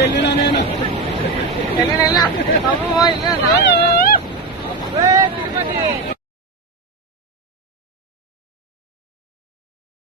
ಎಲ್ಲಿ ನಾನೇನು ಎಲ್ಲ ಇಲ್ಲ